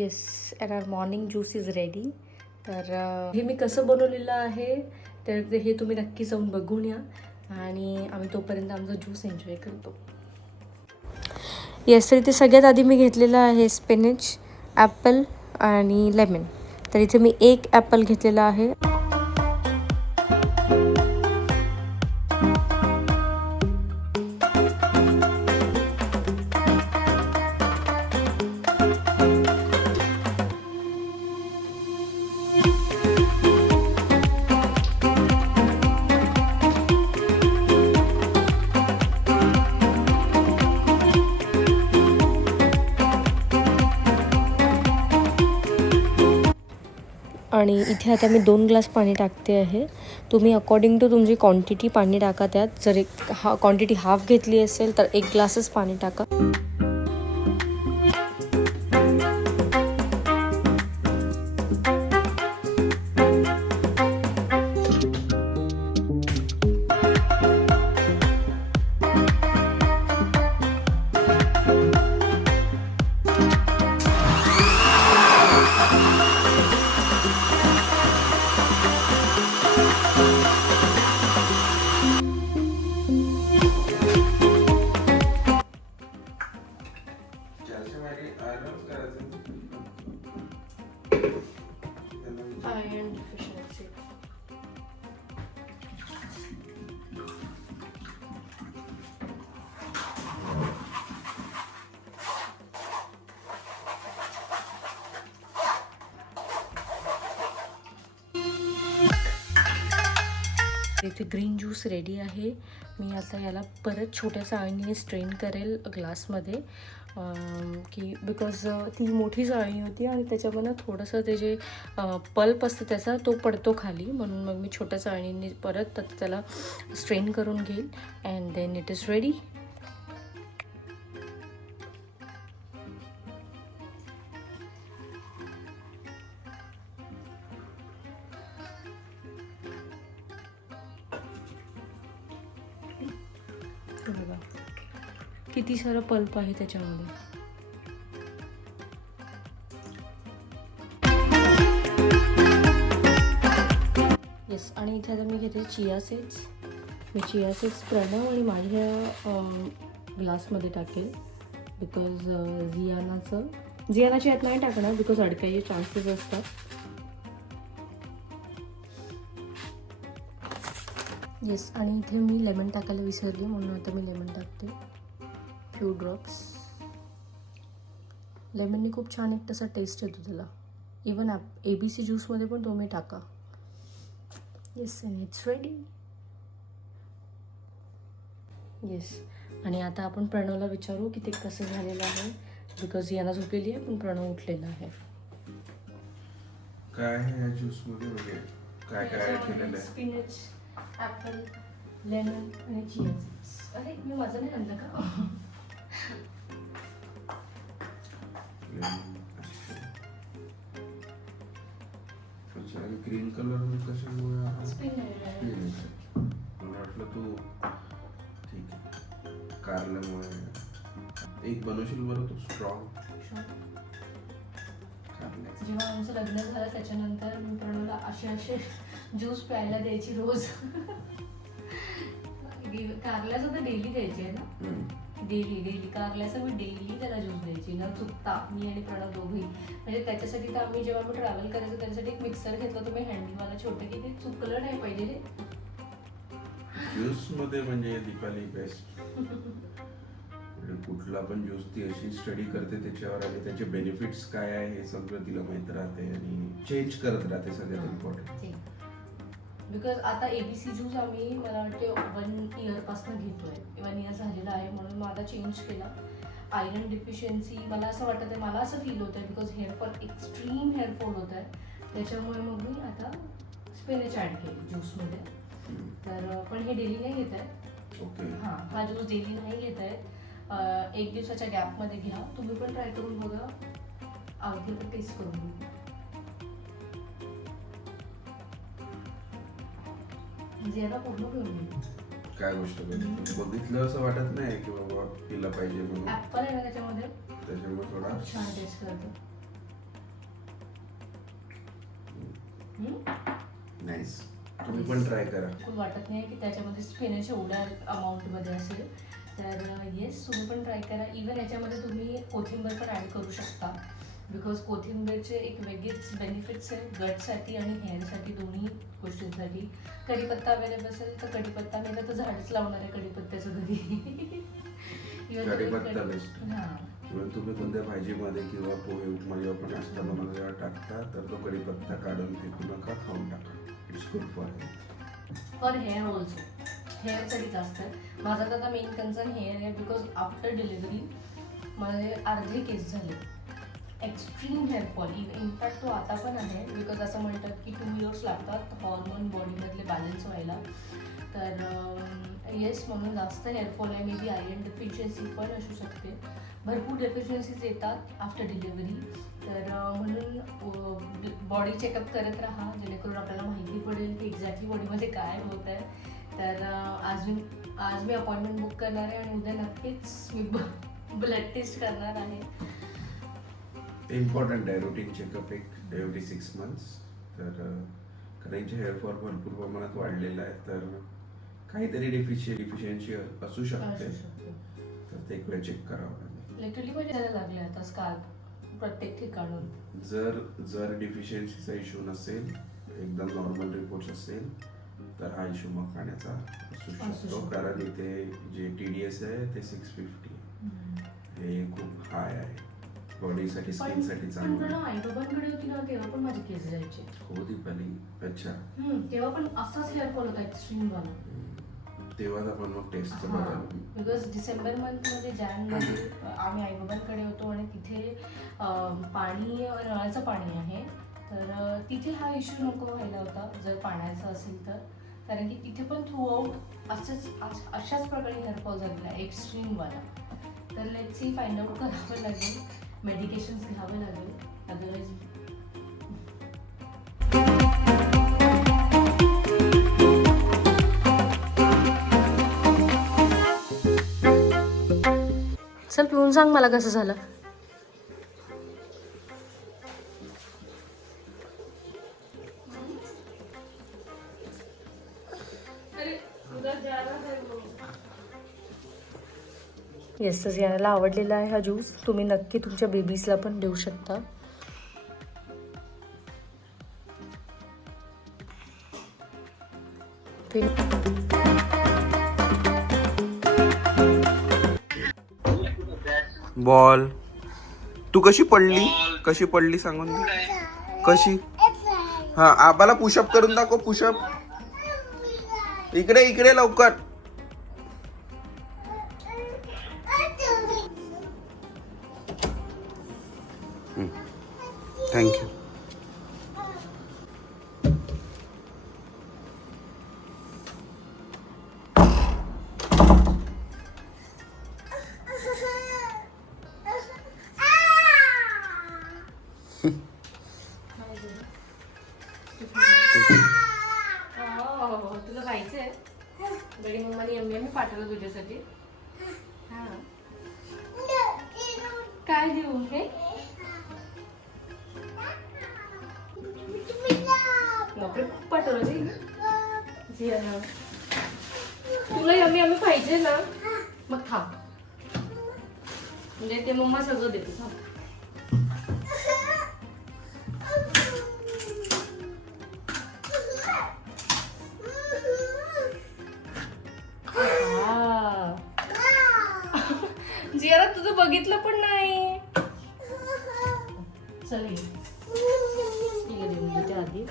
Yes and our morning juice is ready तर uh, हे मी कसं बनवलेलं आहे तर ते- हे तुम्ही नक्की जाऊन बघून या. आणि आम्ही तोपर्यंत आमचा ज्यूस एन्जॉय करतो. येस तर इथे सगळ्यात आधी मी घेतलेलं आहे स्पिनिच ॲपल आणि लेमन तर इथे मी एक ॲपल घेतलेला आहे. आणि इथे आता मी दोन ग्लास पाणी टाकते आहे. तुम्ही अकॉर्डिंग टू तुमची क्वांटिटी पाणी टाका त्यात. जर एक हा क्वांटिटी हाफ घेतली असेल तर एक ग्लासच पाणी टाका. इथे ग्रीन ज्यूस रेडी आहे. मी आता याला परत छोट्या चाळणीने स्ट्रेन करेल ग्लासमध्ये की बिकॉज ती मोठी चाळणी होती आणि त्याच्यामधनं थोडंसं ते जे पल्प असतं त्याचा तो पडतो खाली. म्हणून मग मी छोट्या चाळणीने परत त्याला स्ट्रेन करून घेईल. And then it is ready बघा किती सारं पल्प आहे त्याच्यामध्ये? येस आणि इथे आता मी घेते चिया सीड्स मी चिया सीड्स प्रणव आणि माझ्या ग्लासमध्ये टाकेल. बिकॉज झियानाचं झियानाची यात नाही टाकणार बिकॉज अडकायचे चान्सेस असतात. येस आणि इथे मी लेमन टाकायला विसरली म्हणून आता मी लेमन टाकते. फ्यू ड्रॉप्स लेमनने खूप छान एक तसा टेस्ट येतो त्याला. इवन ॲप ए बी सी ज्यूसमध्ये पण तुम्ही टाका. Yes and it's ready yes आणि आता आपण प्रणवला विचारू की ते कसं झालेलं आहे. बिकॉज याला झोपलेली आहे पण प्रणव उठलेला आहे. काय आहे या ज्यूसमध्ये म्हणजे काय काय केलेलं आहे? स्पिनच ॲपल लेमन आणि चिया अरे मी माझं नाही आणलं का? ग्रीन कलर कशामुळे. मला वाटलं तू ठीक आहे. कारल्यामुळे. एक बनवशील बरं तू? स्ट्रॉंग जेव्हा आमचं लग्न झालं त्याच्यानंतर मी प्रणवला असे असे ज्यूस प्यायला द्यायची रोज. कारल्याचं तर डेली द्यायची आहे ना. डेली डेली कारल्याचं मी डेली त्याला ज्यूस द्यायची. न चुकता मी आणि प्रणव दोघी म्हणजे त्याच्यासाठी तर आम्ही जेव्हा मी ट्रॅव्हल करायचो त्याच्यासाठी एक मिक्सर घेतलं होतं. मी हँडीवाला छोटे की ते चुकलं नाही पाहिजे ज्यूसमध्ये म्हणजे दीपाली बेस्ट म्हणजे कुठला पण ज्यूस ती अशी स्टडी करते त्याच्यावर आणि त्याचे बेनिफिट्स काय आहे हे सगळं तिला माहीत राहते आणि चेंज करत राहते सगळ्यात इम्पॉर्टंट बिकॉज आता एबीसी ज्यूस आम्ही मला वाटते वन इयरपासून घेतोय. वन इयर झालेला आहे म्हणून मग आता चेंज केला. आयरन डिफिशियन्सी मला असं वाटत आहे मला असं फील होत आहे बिकॉज हेअरफॉल एक्स्ट्रीम हेअरफॉल होत आहे त्याच्यामुळे मग मी आता स्पिनच ॲड केली ज्यूसमध्ये तर पण हे डेली नाही घेत आहे ओके हां हा ज्यूस डेली नाही घेत आहेत एक दिवसाच्या गॅपमध्ये घ्या. तुम्ही पण ट्राय करून बघा. अगदी टेस्ट करून म्हणजे जेवढा पूर्ण काय गोष्ट म्हणजे बघितलं असं वाटत नाही की बाबा पिला पाहिजे म्हणून. ऍपल आहे त्याच्यामध्ये? त्याच्यामुळे थोडा छान टेस्ट करतो. नाईस तुम्ही पण ट्राय करा. खूप वाटत नाही की त्याच्यामध्ये स्पिनच एवढ्या अमाऊंटमध्ये असेल. तर येस तुम्ही पण ट्राय करा. इव्हन याच्यामध्ये तुम्ही कोथिंबीर पण ॲड करू शकता. बिकॉज कोथिंबीरचे एक वेगळेच बेनिफिट्स आहेत गटसाठी आणि हेअरसाठी दोन्ही गोष्टींसाठी. कढीपत्ता अवेलेबल असेल तर कढीपत्ता नाही तर झाडच लावणार आहे कढीपत्त्याचं घरी. कढीपत्ता. हां. किंवा तुम्ही कोणत्या भाजीमध्ये किंवा पोहे उपमा पण असता बनवला जेव्हा टाकता तर तो कढीपत्ता काढून फेकू नका खाऊन टाका. It's good for health for hair also हेअरसाठी जास्त माझा तर आता मेन कन्सर्न हेअर आहे बिकॉज आफ्टर डिलिव्हरी माझे अर्धे केस झाले. एक्स्ट्रीम हेअरफॉल इनफॅक्ट तो आता पण आहे. बिकॉज असं म्हणतात की टू इयर्स लागतात हॉर्मोन बॉडीमधले बॅलन्स व्हायला. तर येस म्हणून जास्त हेअरफॉल आहे मे बी एन डेफिशियन्सी पण असू शकते. भरपूर डेफिशियन्सीज येतात आफ्टर डिलिव्हरी तर म्हणून बॉडी चेकअप करत राहा जेणेकरून आपल्याला माहिती पडेल की एक्झॅक्टली बॉडीमध्ये काय होत आहे. तर आज मी आज मी अपॉइंटमेंट बुक करणार आहे आणि उद्या नक्कीच मी ब्लड टेस्ट करणार आहे. इम्पॉर्टंट आहे रुटीन चेकअप एक एव्हरी सिक्स मंथ्स तर कारण यांचे हेअरफॉल भरपूर प्रमाणात वाढलेला आहे. तर काहीतरी डिफिशिय डिफिशियन्सी असू शकते. तर ते एक वेळ चेक करावं लागेल. लिटरली म्हणजे त्याला लागले आता स्काल्प प्रत्येक ठिकाणून. जर जर डिफिशियन्सीचा इश्यू नसेल एकदम नॉर्मल रिपोर्ट असेल तर हा इश्यू मग खाण्याचा असू शकतो. कारण इथे जे टी डी एस आहे ते सिक्स फिफ्टी हे खूप हाय आहे. बॉडीसाठी स्किनसाठी पण चांगलं. मला आई बाबांकडे होती ना तेव्हा पण माझे केस जायचे. हो दीपाली अच्छा. हम्म, तेव्हा पण असाच हेअरफॉल होता एक्स्ट्रीम वाला. तेव्हा आपण मग टेस्टचं हां बघायला बिकॉज डिसेंबर मंथमध्ये जॅनमध्ये आम्ही आईबाबांकडे होतो आणि तिथे अं, पाणी नळाचं पाणी आहे तर अं, तिथे हा इश्यू नको व्हायला होता जर पाण्याचा असेल तर. कारण की तिथे पण थ्रू आउट असंच अश- अशाच प्रकारे हेअरफॉल झालेला एक्स्ट्रीमवाला तर लेट सी फाइंड आउट करावं लागेल. मेडिकेशन्स घ्यावं लागेल अदरवाईज चल पिऊन सांग मला कसं झालं. येस तर याला आवडलेला आहे हा ज्यूस तुम्ही नक्की तुमच्या बेबीजला पण देऊ शकता. बॉल तू कशी पडली? कशी पडली सांगून दे. कशी? हा आबाला पुशअप करून दाखव पुशअप इकडे इकडे लवकर. बापरे खूप पाठवलं रे. तुला यम्मी यम्मी पाहिजे ना. मग खा म्हणजे ते मम्मा सगळं देतो खा जियाला तुझं बघितलं पण नाही. चल आधी.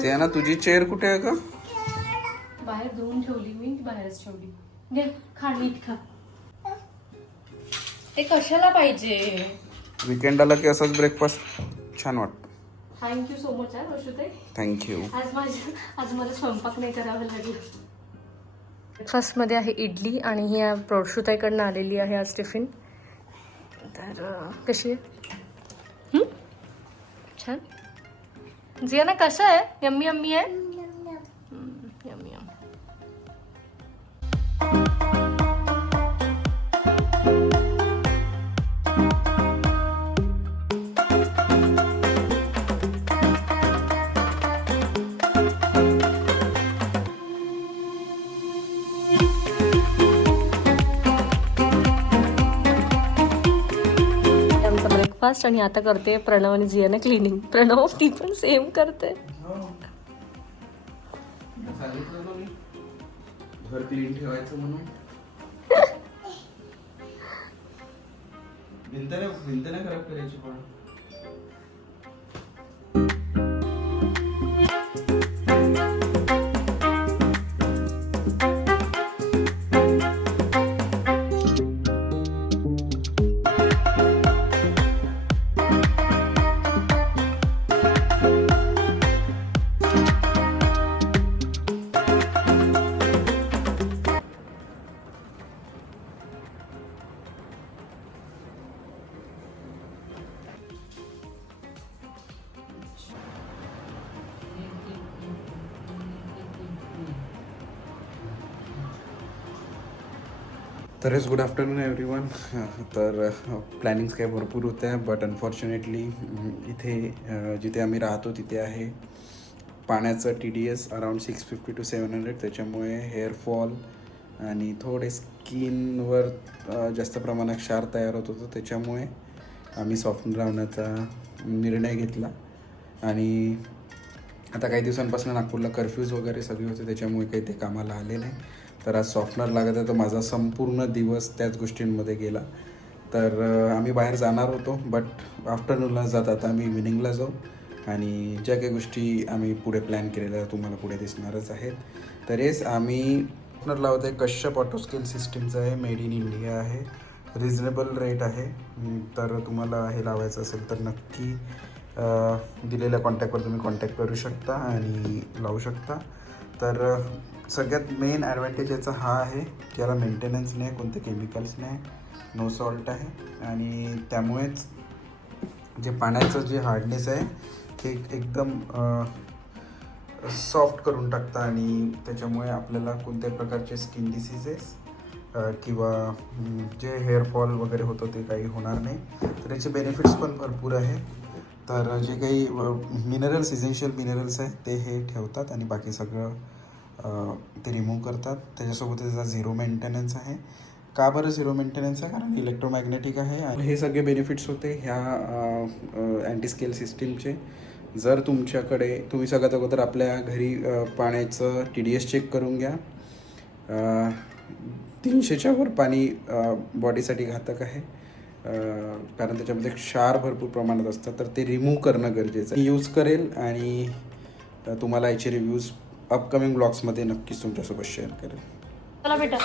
आधी ना तुझी चेअर कुठे आहे का बाहेर धुवून ठेवली मी ती बाहेरच ठेवली. घे खा नीट खा. ते कशाला पाहिजे? विकेंड आला की असाच ब्रेकफास्ट छान वाटतं. थँक्यू सो मच आहे थँक्यू आज माझ्या आज मला स्वयंपाक नाही करावा लागेल. ब्रेकफास्टमध्ये आहे इडली आणि ही प्रोशुताईकडनं आलेली आहे आज टिफिन तर कशी आहे? हं? जिया ना कसं आहे यम्मी यम्मी आहे ब्रेकफास्ट आणि आता करते प्रणव आणि जियाने क्लिनिंग प्रणव ती पण सेम करते. मी घर क्लीन ठेवायचं म्हणून. भिंत नाही भिंत नाही खराब करायची पण. तर is good afternoon everyone तर uh, प्लॅनिंग्स काही भरपूर होत्या बट अनफॉर्च्युनेटली mm, इथे uh, जिथे आम्ही राहतो तिथे आहे पाण्याचं T D S around six fifty two seven hundred त्याच्यामुळे हेअरफॉल आणि थोडे स्किनवर uh, जास्त प्रमाणात क्षार तयार होत होतं. त्याच्यामुळे आम्ही सॉफ्टन राहण्याचा निर्णय घेतला. आणि आता काही दिवसांपासून नागपूरला कर्फ्यूज वगैरे सगळे होते त्याच्यामुळे काही ते कामाला आले नाही. तर आज सॉफ्टनर लागत आहे तर माझा संपूर्ण दिवस त्याच गोष्टींमध्ये गेला. तर आम्ही बाहेर जाणार होतो बट आफ्टरनूनला जात आता आम्ही इव्हिनिंगला जाऊ. आणि ज्या काही गोष्टी आम्ही पुढे प्लॅन केलेल्या तुम्हाला पुढे दिसणारच आहेत. तर येस आम्ही सॉफ्टनर लावत आहे कश्यप ऑटो स्केल सिस्टीमचं आहे मेड इन इंडिया आहे. रिजनेबल रेट आहे. तर तुम्हाला हे लावायचं असेल तर नक्की दिलेल्या कॉन्टॅक्टवर तुम्ही कॉन्टॅक्ट करू शकता आणि लावू शकता. तर सगळ्यात मेन ॲडव्हान्टेज याचा हा आहे की याला मेंटेनन्स नाही कोणते केमिकल्स नाही नो सॉल्ट आहे. आणि त्यामुळेच जे पाण्याचं जे हार्डनेस आहे ते एकदम सॉफ्ट करून टाकतं आणि त्याच्यामुळे आपल्याला कोणत्याही प्रकारचे स्किन डिसिजेस किंवा जे हेअरफॉल वगैरे होतं ते काही होणार नाही. तर याचे बेनिफिट्स पण भरपूर आहे. तर जे काही मिनरल्स इसेन्शियल मिनरल्स आहेत ते हे ठेवतात आणि बाकी सगळं ते रिमूव्ह करतात. त्याच्यासोबत त्याचा झिरो मेंटेनन्स आहे. का बरं झिरो मेंटेनन्स आहे? कारण इलेक्ट्रोमॅग्नेटिक आहे आणि हे सगळे बेनिफिट्स होते ह्या अँटीस्केल सिस्टीमचे जर तुमच्याकडे तुम्ही सगळ्यात अगोदर आपल्या घरी पाण्याचं टी डी एस चेक करून घ्या. तीनशेच्या वर पाणी बॉडीसाठी घातक आहे. कारण त्याच्यामध्ये क्षार भरपूर प्रमाणात असतात तर ते रिमूव्ह करणं गरजेचं आहे. यूज करेल आणि तुम्हाला याचे रिव्ह्यूज अपकमिंग ब्लॉग्समध्ये नक्कीच तुमच्यासोबत शेअर करेल. चला बेटा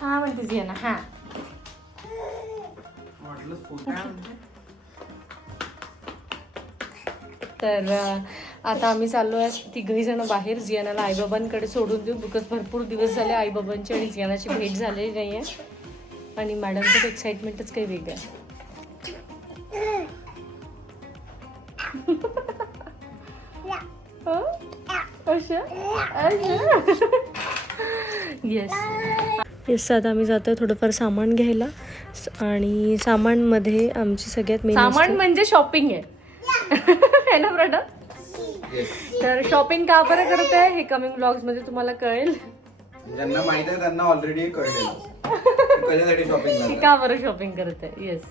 हा ना हा. तर आता आम्ही चाललो आहे तिघही जण बाहेर. जियानाला आईबाबांकडे सोडून देऊ. बिकॉज भरपूर दिवस झाले आईबाबांची आणि जियानाची भेट झालेली नाही आहे आणि मॅडमचं एक्साइटमेंटच काही वेगळं आहे. येस येस आता आम्ही जातोय थोडंफार सामान घ्यायला. आणि सामानमध्ये आमची सगळ्यात मेन सामान म्हणजे शॉपिंग आहे. ना प्रणव तर शॉपिंग का बरं करत आहे हे कमिंग ब्लॉग्समध्ये तुम्हाला कळेल. ज्यांना माहीत आहे त्यांना ऑलरेडी कळलेलं कशासाठी शॉपिंग का बरं शॉपिंग करत आहे येस